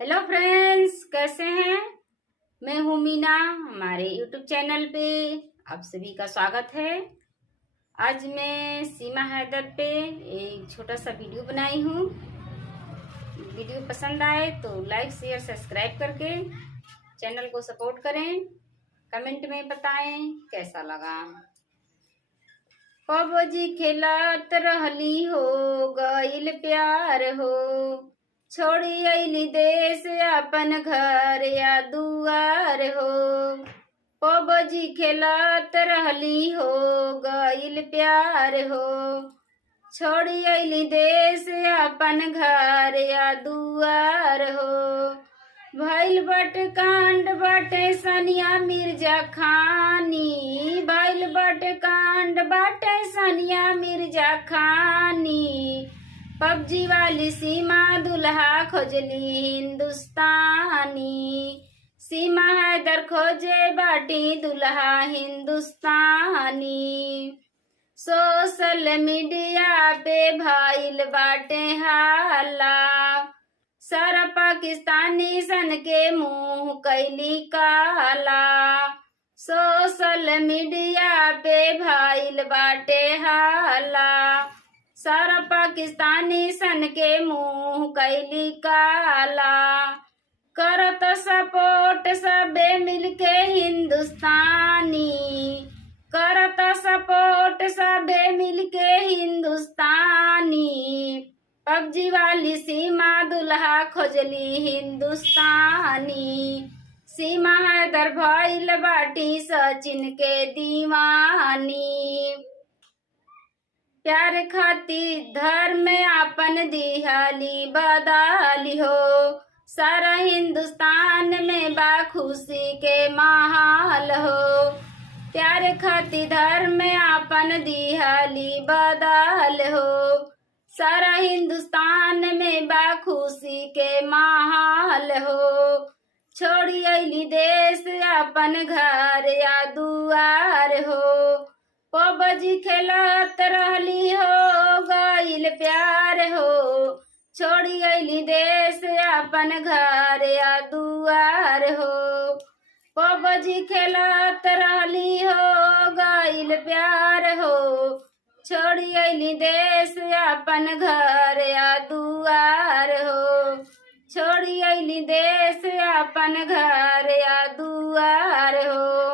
Hello friends, कैसे हैं। मैं हूँ मीना। हमारे यूट्यूब चैनल पे आप सभी का स्वागत है। आज मैं सीमा हैदर पे एक छोटा सा वीडियो बनाई हूँ। वीडियो पसंद आए तो लाइक शेयर सब्सक्राइब करके चैनल को सपोर्ट करें। कमेंट में बताएं कैसा लगा। पबजी खेलत रहली हो गइल प्यार हो, छोड़ी अइली देश अपन घर या दुआर हो। पबजी खेलत रहली हो गइल प्यार हो, छोड़ी अइली देश अपन घर या दुआर हो। भइल बट कांड बाटे सनिया मिर्जा खानी, भइल बट कांड बाटे सनिया मिर्जा खानी। पबजी वाली सीमा दुल्हा खोजली हिंदुस्तानी, सीमा हैदर खोजे बाटी दुल्हा हिंदुस्तानी। सोशल मीडिया पे भइल बाटे हाला, सारा पाकिस्तानी सन के मुंह कैली काला। सोशल मीडिया पे भइल बाटे हाला, सारा पाकिस्तानी सन के मुंह कैली काला। करत सपोर्ट सबे मिलके हिंदुस्तानी, करत सपोर्ट सबे मिलके हिंदुस्तानी। पबजी वाली सीमा दुल्हा खोजली हिंदुस्तानी, सीमा हैदर भइल बाटी सचिन के दीवानी। प्यार खातिर धर्म आपन दिहाली बदाली हो, सारा हिंदुस्तान में बा खुशी के माहौल हो। प्यार खातिर धर्म आपन दिहाली बदल हो, सारा हिंदुस्तान में बा खुशी के माहौल हो। छोड़ी अइली देश अपन घर या दुआर हो, पबजी खेलत रहली हो गइल प्यार हो। छोड़ी अइली देश अपन घर या दुआर हो, पबजी खेलत रहली हो गइल प्यार हो। छोड़ी अइली देश अपन घर या दुआर हो, छोड़ी अइली देश अपन घर या दुआर हो।